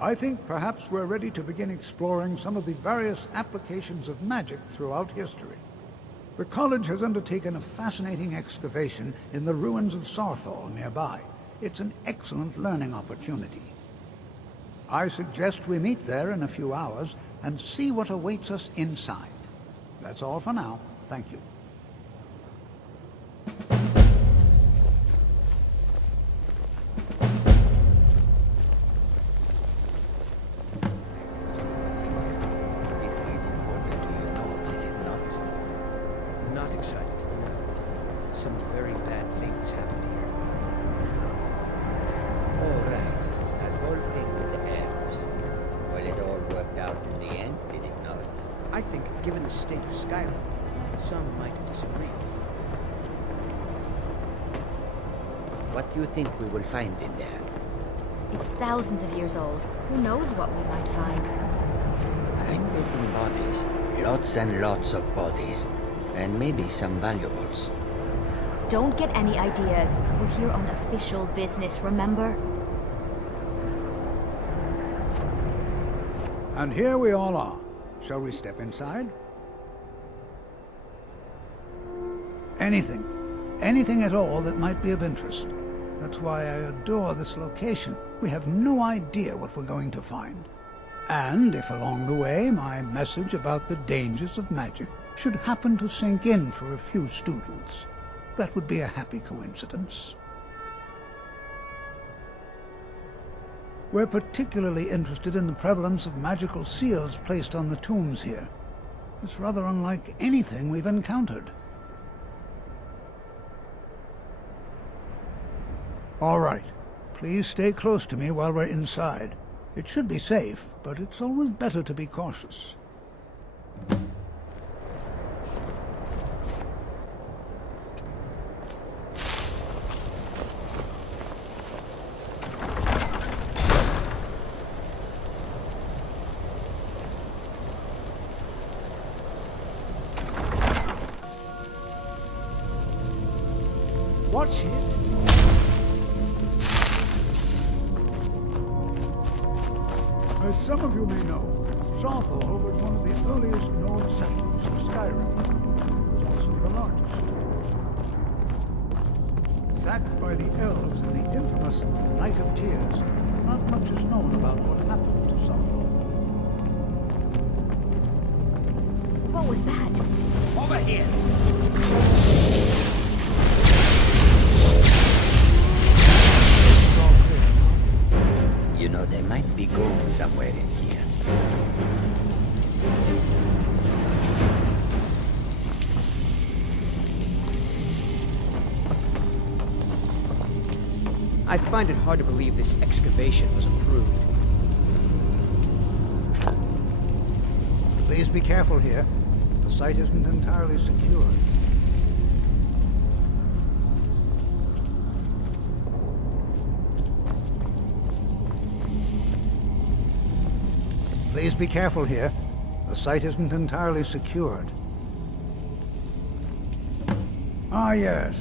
I think perhaps we're ready to begin exploring some of the various applications of magic throughout history. The college has undertaken a fascinating excavation in the ruins of Saarthal nearby. It's an excellent learning opportunity. I suggest we meet there in a few hours and see what awaits us inside. That's all for now. Thank you. Not excited. No. Some very bad things happened here. All right. That whole thing with the elves. Well, it all worked out in the end, did it not? I think, given the state of Skyrim, some might disagree. What do you think we will find in there? It's thousands of years old. Who knows what we might find? I'm betting bodies. Lots and lots of bodies. And maybe some valuables. Don't get any ideas. We're here on official business, remember? And here we all are. Shall we step inside? Anything at all that might be of interest. That's why I adore this location. We have no idea what we're going to find. And if along the way my message about the dangers of magic should happen to sink in for a few students, that would be a happy coincidence. We're particularly interested in the prevalence of magical seals placed on the tombs here. It's rather unlike anything we've encountered. All right. Please stay close to me while we're inside. It should be safe, but it's always better to be cautious. Watch it! As some of you may know, Saarthal was one of the earliest known settlements of Skyrim. It was also the largest. Sacked by the elves in the infamous Night of Tears, not much is known about what happened to Saarthal. What was that? Over here! You know, there might be gold somewhere in here. I find it hard to believe this excavation was approved. Please be careful here. The site isn't entirely secure. Please be careful here. The site isn't entirely secured. Ah, yes.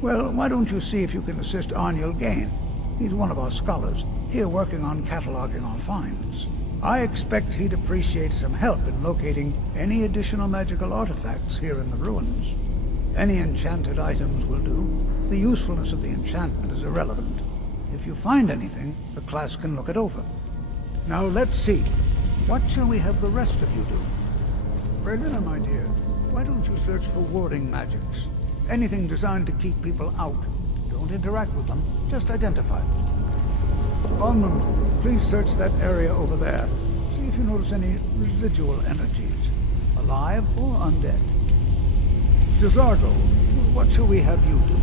Well, why don't you see if you can assist Arniel Gain? He's one of our scholars, here working on cataloging our finds. I expect he'd appreciate some help in locating any additional magical artifacts here in the ruins. Any enchanted items will do. The usefulness of the enchantment is irrelevant. If you find anything, the class can look it over. Now let's see. What shall we have the rest of you do? Berliner, my dear, why don't you search for warding magics? Anything designed to keep people out. Don't interact with them, just identify them. Almond, please search that area over there. See if you notice any residual energies, alive or undead. Cesargo, what shall we have you do?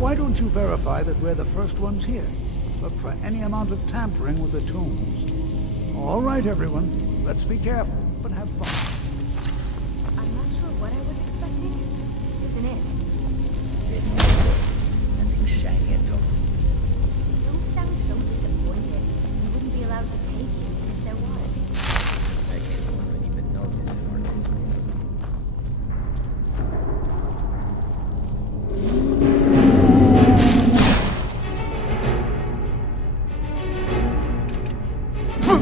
Why don't you verify that we're the first ones here? Look for any amount of tampering with the tombs. All right, everyone. Let's be careful, but have fun. I'm not sure what I was expecting. This isn't it. This is it. Nothing shiny at all. You sound so disappointed. You wouldn't be allowed to take it even if there was. Like anyone would even notice in our business. That's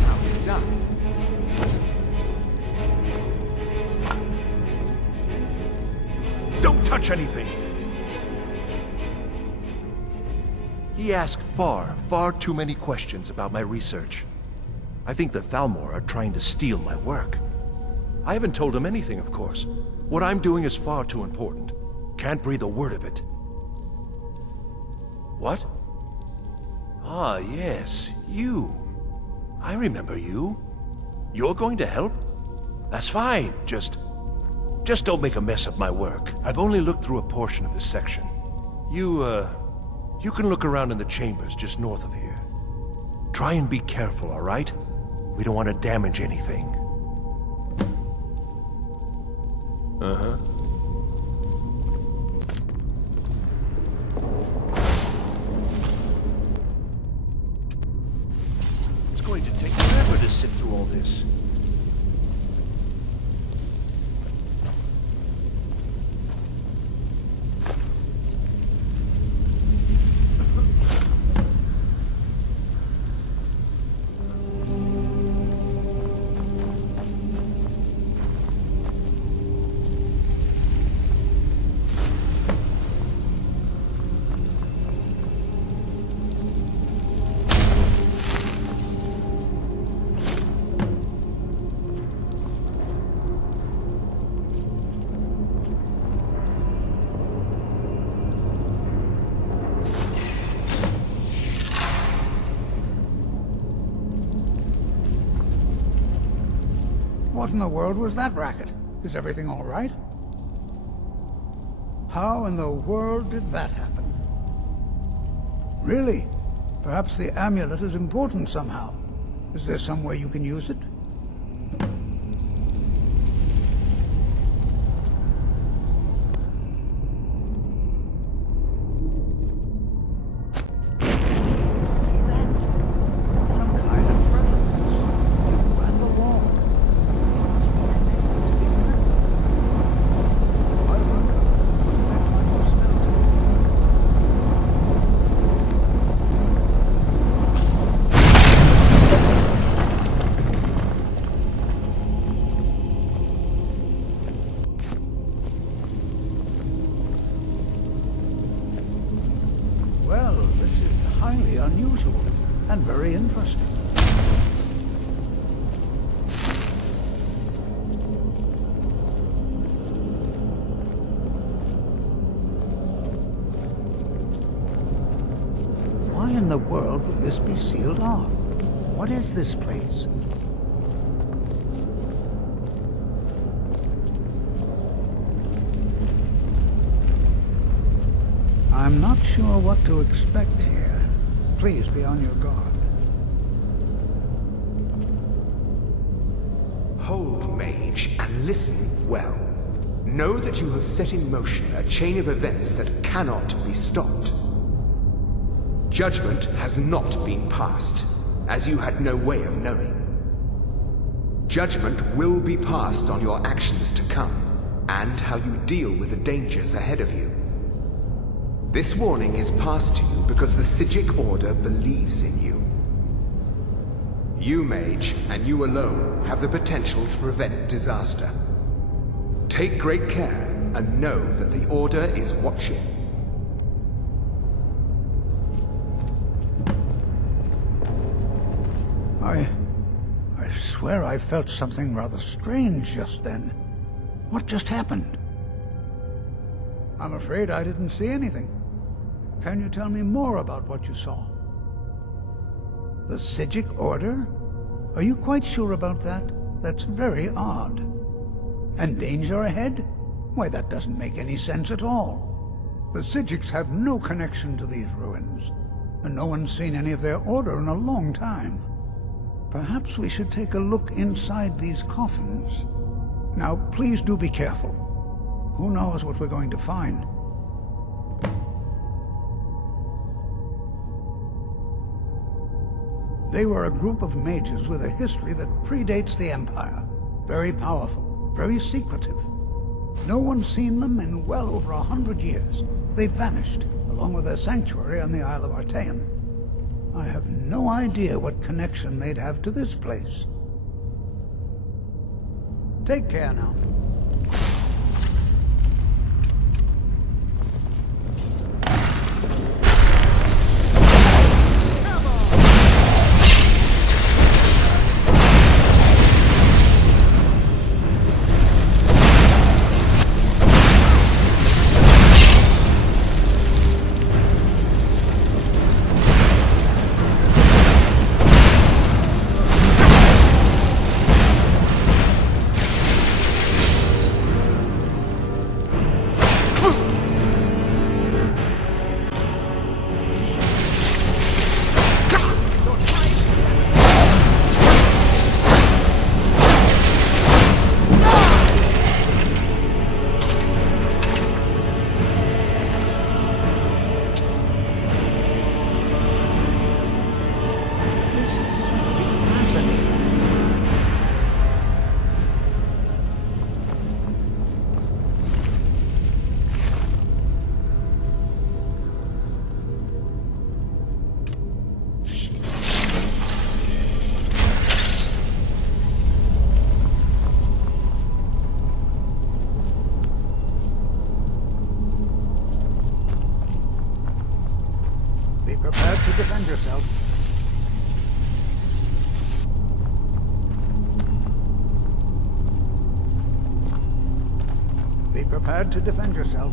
how it's done. Don't touch anything! He asked far too many questions about my research. I think the Thalmor are trying to steal my work. I haven't told him anything, of course. What I'm doing is far too important. Can't breathe a word of it. What? Ah, yes, you. I remember you. You're going to help? That's fine, just don't make a mess of my work. I've only looked through a portion of this section. You can look around in the chambers just north of here. Try and be careful, all right? We don't want to damage anything. Uh-huh. It's going to take forever to sit through all this. What in the world was that racket? Is everything all right? How in the world did that happen? Really? Perhaps the amulet is important somehow. Is there some way you can use it? See that? Some kind of resonance. You and the wall. Must be connected to the earth. I wonder what that might have smelled of. Well, this is highly unusual and very interesting. Why in the world would this be sealed off? What is this place? I'm not sure what to expect here. Please be on your guard. Hold, mage, and listen well. Know that you have set in motion a chain of events that cannot be stopped. Judgment has not been passed, as you had no way of knowing. Judgment will be passed on your actions to come, and how you deal with the dangers ahead of you. This warning is passed to you because the Psijic Order believes in you. You, mage, and you alone have the potential to prevent disaster. Take great care and know that the Order is watching. I swear I felt something rather strange just then. What just happened? I'm afraid I didn't see anything. Can you tell me more about what you saw? The Psijic Order? Are you quite sure about that? That's very odd. And danger ahead? Why, that doesn't make any sense at all. The Psijics have no connection to these ruins, and no one's seen any of their order in a long time. Perhaps we should take a look inside these coffins. Now, please do be careful. Who knows what we're going to find? They were a group of mages with a history that predates the Empire. Very powerful, very secretive. No one's seen them in well over 100 years. They've vanished, along with their sanctuary on the Isle of Artaeum. I have no idea what connection they'd have to this place. Take care now. Be prepared to defend yourself. Be prepared to defend yourself.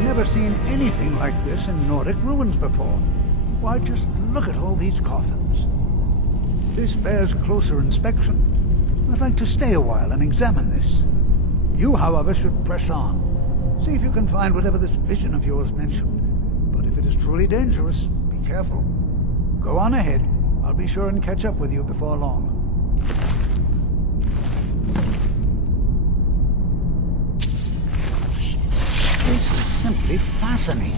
Never seen anything like this in Nordic ruins before. Why, just look at all these coffins. This bears closer inspection. I'd like to stay a while and examine this. You, however, should press on. See if you can find whatever this vision of yours mentioned. But if it is truly dangerous, be careful. Go on ahead. I'll be sure and catch up with you before long. This is simply fascinating.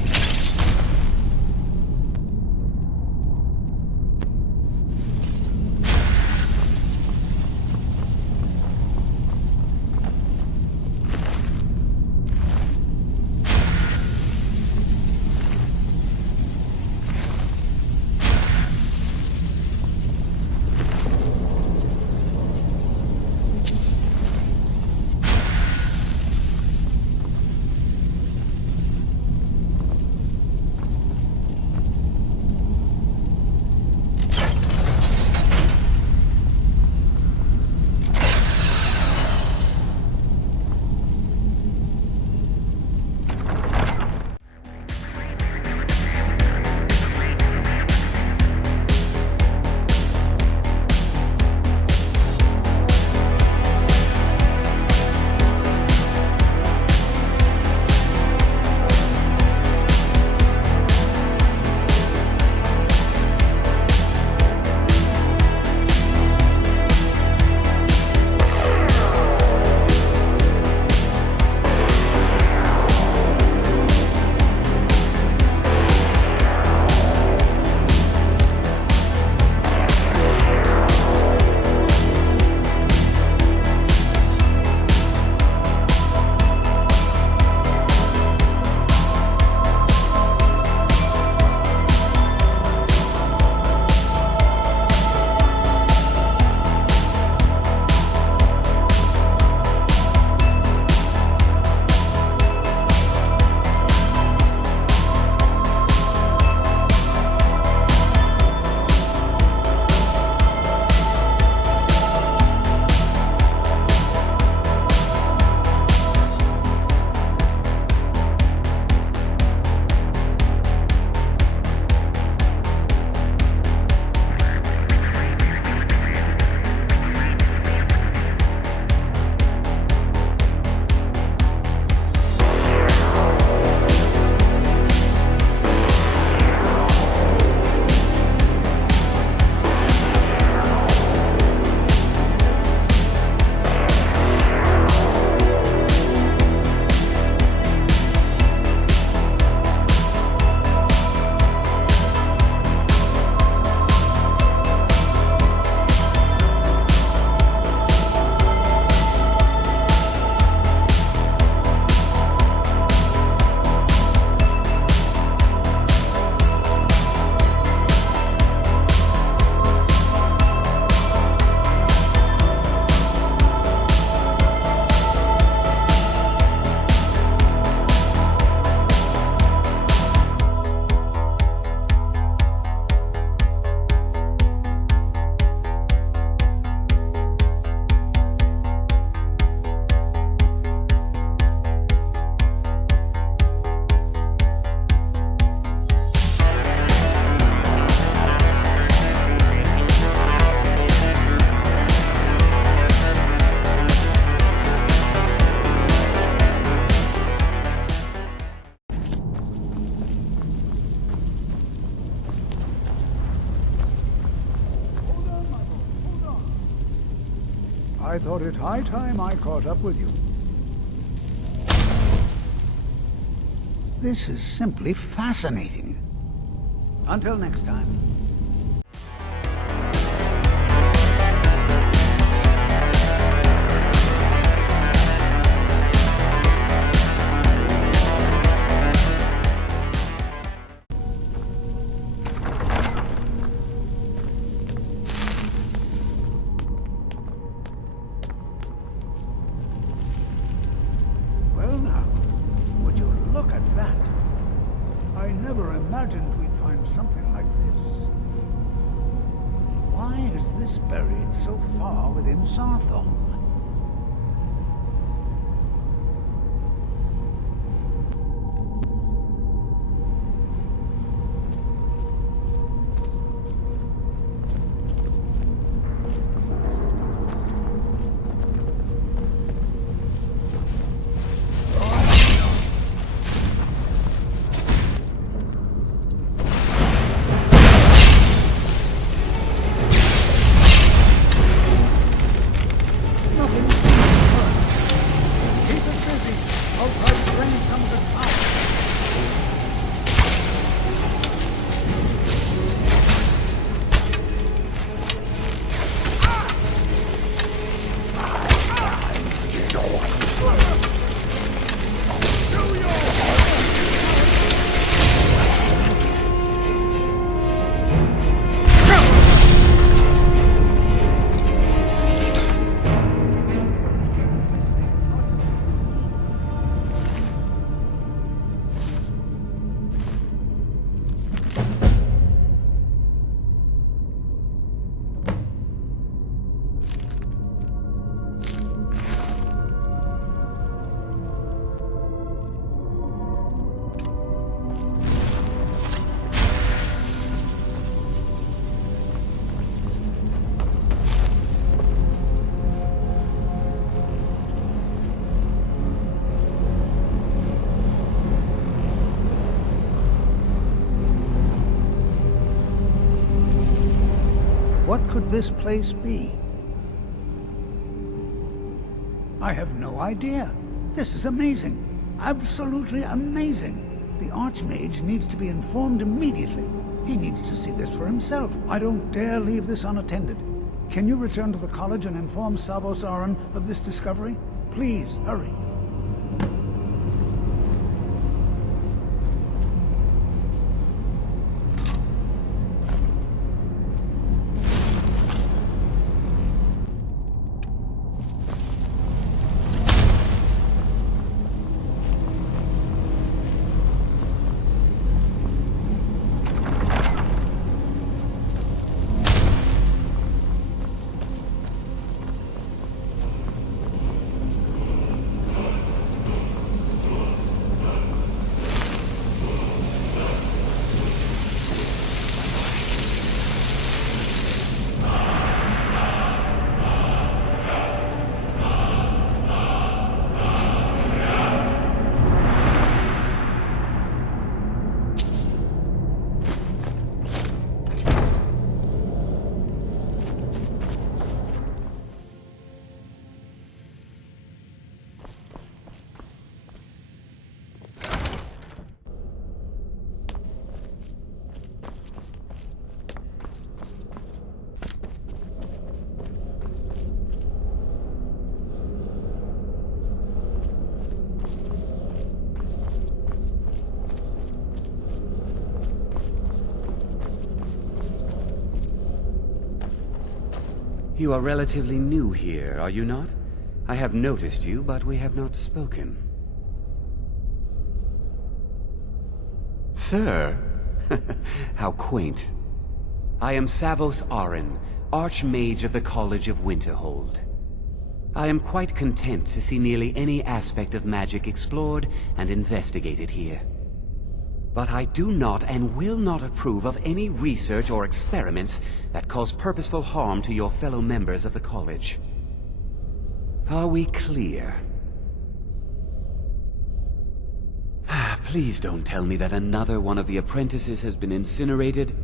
I thought it high time I caught up with you. This is simply fascinating. Until next time. Well now, would you look at that? I never imagined we'd find something like this. Why is this buried so far within Saarthal? What could this place be? I have no idea. This is amazing. Absolutely amazing. The Archmage needs to be informed immediately. He needs to see this for himself. I don't dare leave this unattended. Can you return to the college and inform Savos Aran of this discovery? Please, hurry. You are relatively new here, are you not? I have noticed you, but we have not spoken. Sir? How quaint. I am Savos Aran, Archmage of the College of Winterhold. I am quite content to see nearly any aspect of magic explored and investigated here. But I do not and will not approve of any research or experiments that cause purposeful harm to your fellow members of the college. Are we clear? Please don't tell me that another one of the apprentices has been incinerated.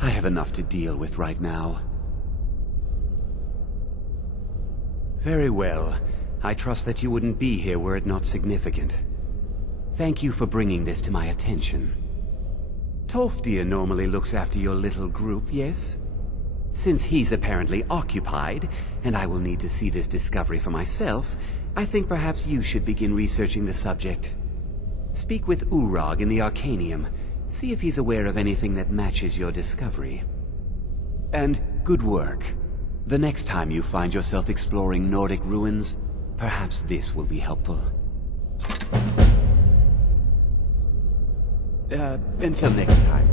I have enough to deal with right now. Very well. I trust that you wouldn't be here were it not significant. Thank you for bringing this to my attention. Tolfdir normally looks after your little group, yes? Since he's apparently occupied, and I will need to see this discovery for myself, I think perhaps you should begin researching the subject. Speak with Urag in the Arcanium. See if he's aware of anything that matches your discovery. And good work. The next time you find yourself exploring Nordic ruins, perhaps this will be helpful. Until next time.